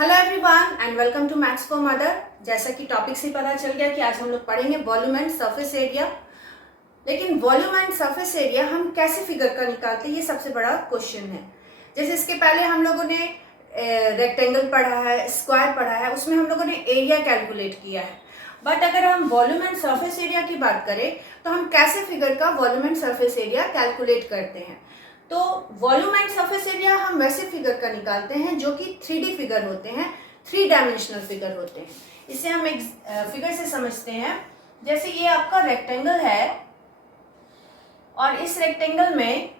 Hello everyone and welcome to maths for mother. जैसा कि topic से पता चल गया कि आज हम लोग पढ़ेंगे वॉल्यूम एंड सरफेस एरिया। लेकिन वॉल्यूम एंड सरफेस एरिया हम कैसे फिगर कर निकालते हैं, ये सबसे बड़ा क्वेश्चन है। जैसे इसके पहले हम लोगों ने रेक्टेंगल पढ़ा है, स्क्वायर पढ़ा है, उसमें हम लोगों ने एरिया कैलकुलेट किया है। बट अगर हम वॉल्यूम एंड सरफेस एरिया की बात करें तो हम कैसे फिगर का volume and surface area calculate करते हैं। तो वॉल्यूम एंड सरफेस एरिया हम वैसे फिगर का निकालते हैं जो कि 3D फिगर होते हैं, 3 डायमेंशनल फिगर होते हैं। इसे हम एक फिगर से समझते हैं। जैसे ये आपका रेक्टेंगल है और इस रेक्टेंगल में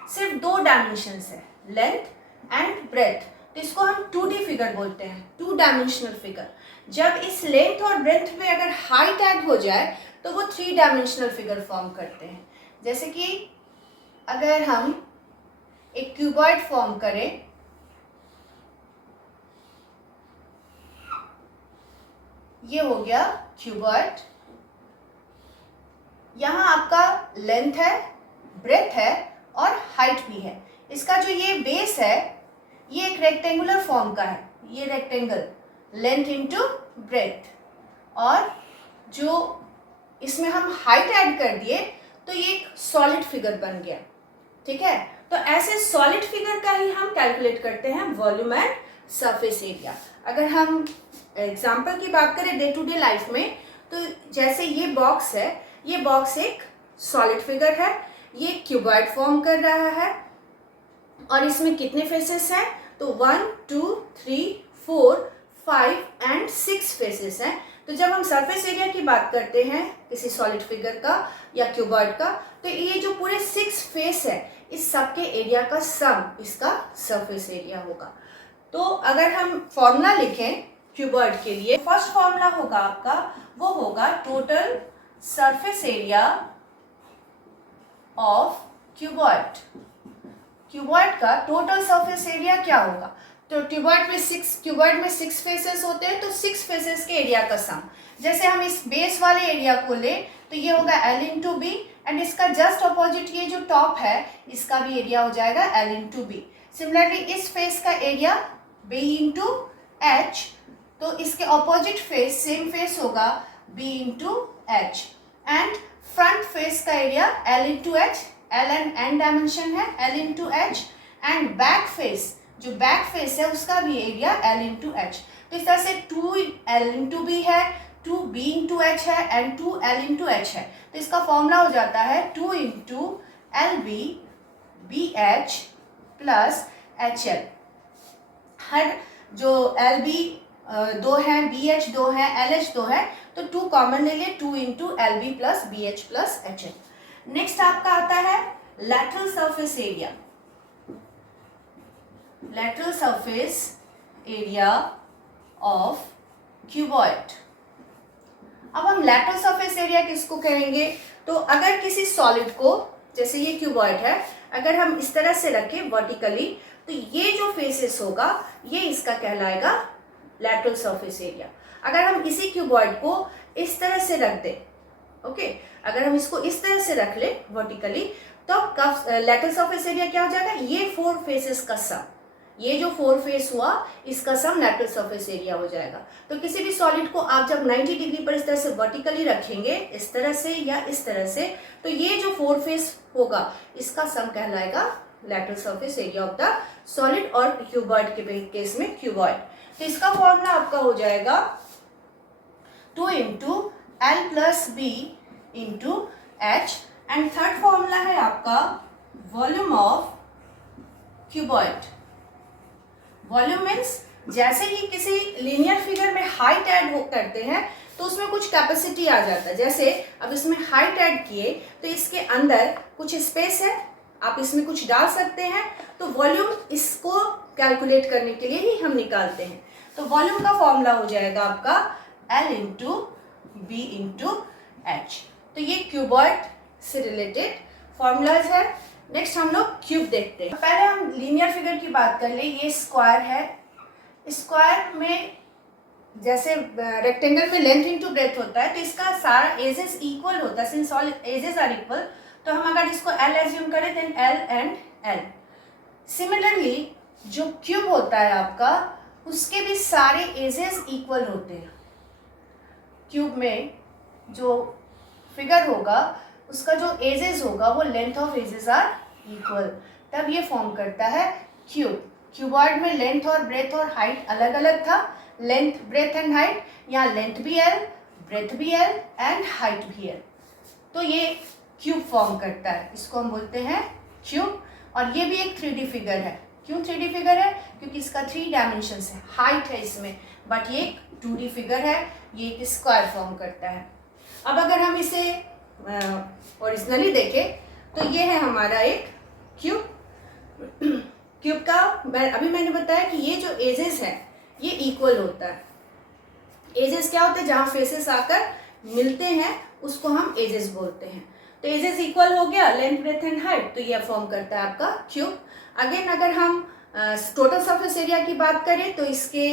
सिर्फ 2 डायमेंशंस है, लेंथ एंड ब्रेथ। तो इसको हम 2D फिगर बोलते हैं, 2 डायमेंशनल फिगर। जब इस लेंथ और ब्रेथ में अगर हाइट ऐड हो जाए तो वो 3 डायमेंशनल फिगर फॉर्म करते हैं। जैसे कि अगर हम एक क्यूबॉइड फॉर्म करें, ये हो गया क्यूबॉइड। यहां आपका लेंथ है, ब्रेथ है और हाइट भी है। इसका जो ये बेस है ये एक रेक्टेंगुलर फॉर्म का है, ये रेक्टेंगल लेंथ इंटू ब्रेथ, और जो इसमें हम हाइट ऐड कर दिए तो ये एक सॉलिड फिगर बन गया। ठीक है, तो ऐसे सॉलिड फिगर का ही हम कैलकुलेट करते हैं वॉल्यूम एंड सरफेस एरिया। अगर हम एग्जांपल की बात करें डे टू डे लाइफ में, तो जैसे ये बॉक्स है, ये बॉक्स एक सॉलिड फिगर है, ये क्यूबॉइड फॉर्म कर रहा है और इसमें कितने फेसेस हैं, तो 1 2 3 4 5 एंड 6 फेसेस हैं। तो जब हम सरफेस एरिया की बात करते हैं किसी सॉलिड फिगर का या क्यूबॉइड का, तो ये जो पूरे 6 फेस है इस सब के एरिया का सम इसका सरफेस एरिया होगा। तो अगर हम फॉर्मूला लिखें क्यूबॉइड के लिए, फर्स्ट फॉर्मूला होगा आपका, वो होगा total surface area of cuboid. Cuboid का टोटल सरफेस एरिया क्या होगा, तो क्यूबॉइड में 6 फेसेस होते हैं, तो 6 फेसेस के एरिया का सम। जैसे हम इस बेस वाले एरिया को ले तो ये होगा L इंटू बी, एंड इसका जस्ट अपोजिट ये जो टॉप है इसका भी एरिया हो जाएगा L इंटू बी। सिमिलरली इस फेस का एरिया B इंटू एच, तो इसके अपोजिट फेस सेम फेस होगा B into H, and front face का area L into H, L and dimension है L into H, and back face जो back face है उसका भी एरिया L इंटू एच। तो इस तरह से 2L इंटू बी है, 2B इंटू एच है एंड 2L इंटू एच है। तो इसका फॉर्मूला हो जाता है 2 into L B B H plus H L. हर जो एल बी 2 है, बी एच 2 है, एल एच 2 है, तो 2 कॉमन ले लिए, 2 into L B plus B H plus H L. Next आपका आता है lateral surface area. lateral surface area of cuboid। अब हम lateral surface area किसको कहेंगे, तो अगर किसी सॉलिड को, जैसे ये क्यूबॉइड है, अगर हम इस तरह से रखें वर्टिकली, तो ये जो फेसेस होगा ये इसका कहलाएगा lateral surface area। अगर हम इसी क्यूबॉइड को इस तरह से रख दें, ओके, अगर हम इसको इस तरह से रख ले वर्टिकली, तो lateral surface area क्या हो जाएगा, ये 4 फेसेस का सम, ये जो 4 फेस हुआ इसका सम लैटरल सरफेस एरिया हो जाएगा। तो किसी भी सॉलिड को आप जब 90 डिग्री पर इस तरह से वर्टिकली रखेंगे, इस तरह से या इस तरह से, तो ये जो 4 फेस होगा इसका सम कहलाएगा lateral surface area of the solid, और क्यूबॉइड के केस में क्यूबॉइड। तो इसका फॉर्मूला आपका हो जाएगा 2 into L plus B into H, and third formula है आपका volume of cuboid. Volume means जैसे ही किसी लीनियर फिगर में हाइट ऐड करते हैं तो उसमें कुछ कैपेसिटी आ जाता है। जैसे अब इसमें हाइट ऐड किए तो इसके अंदर कुछ स्पेस है, आप इसमें कुछ डाल सकते हैं, तो वॉल्यूम इसको कैलकुलेट करने के लिए ही हम निकालते हैं। तो वॉल्यूम का फॉर्मूला हो जाएगा आपका L into B into H. तो ये क्यूबॉइड से रिलेटेड फॉर्मूलाज है। नेक्स्ट हम लोग क्यूब देखते हैं। पहले हम लीनियर फिगर की बात कर ले। ये स्क्वायर है, स्क्वायर में जैसे रेक्टेंगल में लेंथ इंटू ब्रेथ होता है, तो इसका सारा एजेस इक्वल होता है, since all edges are equal, तो हम अगर इसको L एज्यूम करें then L and L। Similarly जो क्यूब होता है आपका उसके भी सारे एजेस इक्वल होते हैं। क्यूब में जो फिगर होगा उसका जो एजेस होगा वो length of edges are equal, तब ये फॉर्म करता है क्यूब। क्यूबॉइड में लेंथ और ब्रेथ और हाइट अलग अलग था, लेंथ ब्रेथ एंड हाइट, यहाँ लेंथ भी एल, ब्रेथ भी एल एंड हाइट भी एल, तो ये क्यूब फॉर्म करता है, इसको हम बोलते हैं क्यूब। और ये भी एक 3D फिगर है। क्यों 3D फिगर है? क्योंकि इसका 3 डायमेंशंस है, हाइट है इसमें, बट ये एक 2D फिगर है, ये एक स्क्वायर फॉर्म करता है। अब अगर हम इसे ओरिजिनली देखें तो ये है हमारा एक क्यूब। क्यूब का अभी मैंने बताया कि ये जो एजेस है ये इक्वल होता है। एजेस क्या होते हैं? जहाँ फेसेस आकर मिलते हैं उसको हम एजेस बोलते हैं। तो एजेस इक्वल हो गया, लेंथ ब्रेथ एंड हाइट, तो ये फॉर्म करता है आपका क्यूब। अगेन अगर हम टोटल सरफेस एरिया की बात करें तो इसके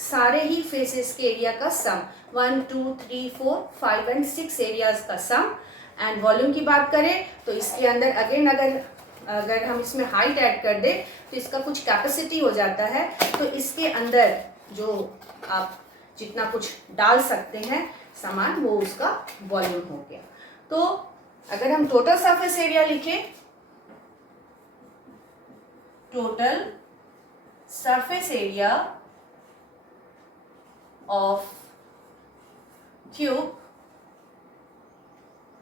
सारे ही फेसेस के एरिया का सम 1 2 3 4 5 एंड 6 एरियाज का सम। एंड वॉल्यूम की बात करें तो इसके अंदर अगेन अगर हम इसमें हाइट ऐड कर दें तो इसका कुछ कैपेसिटी हो जाता है, तो इसके अंदर जो आप जितना कुछ डाल सकते हैं सामान वो उसका वॉल्यूम हो गया। तो अगर हम टोटल सरफेस एरिया लिखें, total surface area of cube,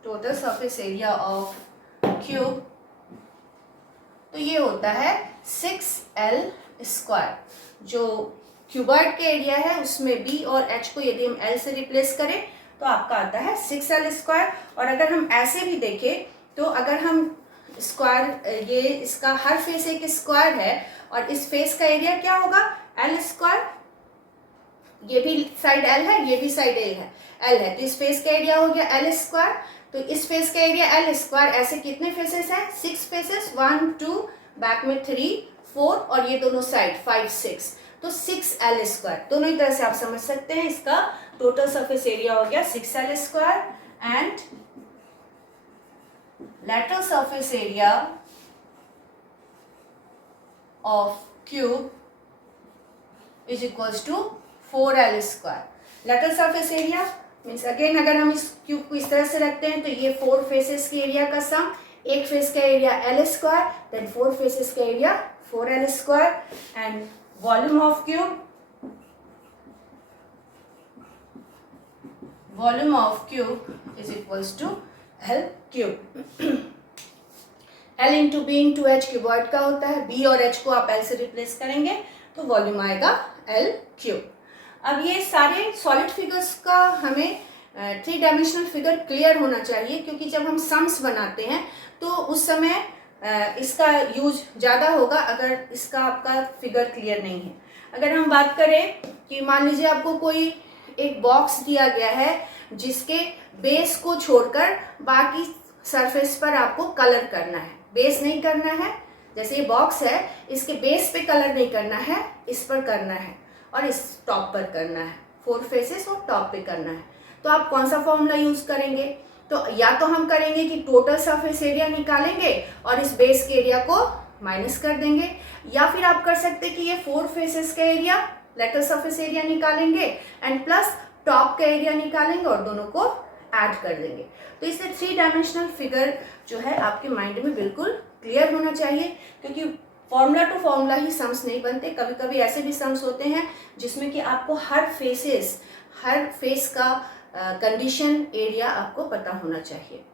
total surface area of cube, तो ये होता है 6L स्क्वायर। जो क्यूबॉइड के एरिया है उसमें B और H को यदि हम L से रिप्लेस करें तो आपका आता है 6L स्क्वायर। और अगर हम ऐसे भी देखें तो अगर हम स्क्वायर, ये इसका हर फेस एक स्क्वायर है और इस फेस का एरिया क्या होगा? L square. ये भी साइड L है, ये भी साइड L है, तो इस फेस का एरिया हो गया L स्क्वायर। तो इस फेस का एरिया L स्क्वायर। ऐसे कितने फेसेस हैं? 6 फेसेस, 1 2, बैक में 3 4 और ये दोनों साइड 5 6, तो 6L स्क्वायर। दोनों ही तरह से आप समझ सकते हैं, इसका टोटल सरफेस एरिया हो गया 6L square. And lateral surface area of cube is equals to 4L square. lateral surface area means again अगर हम इस क्यूब को इस तरह से रखते हैं तो ये 4 फेसेस के एरिया का सम, एक फेस का area L square, then 4 faces का area 4L square. And volume of cube, volume of cube is equals to L cube. L into B into H cuboid का होता है, B और H को आप L से रिप्लेस करेंगे तो वॉल्यूम आएगा L क्यूब। अब ये सारे सॉलिड फिगर्स का हमें 3 डायमेंशनल फिगर क्लियर होना चाहिए, क्योंकि जब हम सम्स बनाते हैं तो उस समय इसका यूज ज़्यादा होगा अगर इसका आपका फिगर क्लियर नहीं है। अगर हम बात करें कि मान लीजिए आपको कोई एक बॉक्स दिया गया है जिसके बेस को छोड़कर बाकी सरफेस पर आपको कलर करना है, बेस नहीं करना है, जैसे ये बॉक्स है इसके बेस पे कलर नहीं करना है, इस पर करना है और इस टॉप पर करना है, 4 फेसेस और टॉप पे करना है, तो आप कौन सा फॉर्मूला यूज करेंगे? तो या तो हम करेंगे कि टोटल सरफेस एरिया निकालेंगे और इस बेस के एरिया को माइनस कर देंगे, या फिर आप कर सकते कि ये 4 फेसेस का एरिया लेटरल सरफेस एरिया निकालेंगे एंड प्लस टॉप का एरिया निकालेंगे और दोनों को ऐड कर देंगे। तो इससे 3 डायमेंशनल फिगर जो है आपके माइंड में बिल्कुल क्लियर होना चाहिए, क्योंकि फॉर्मूला टू फॉर्मूला ही सम्स नहीं बनते, कभी कभी ऐसे भी सम्स होते हैं जिसमें कि आपको हर फेस का कंडीशन एरिया आपको पता होना चाहिए।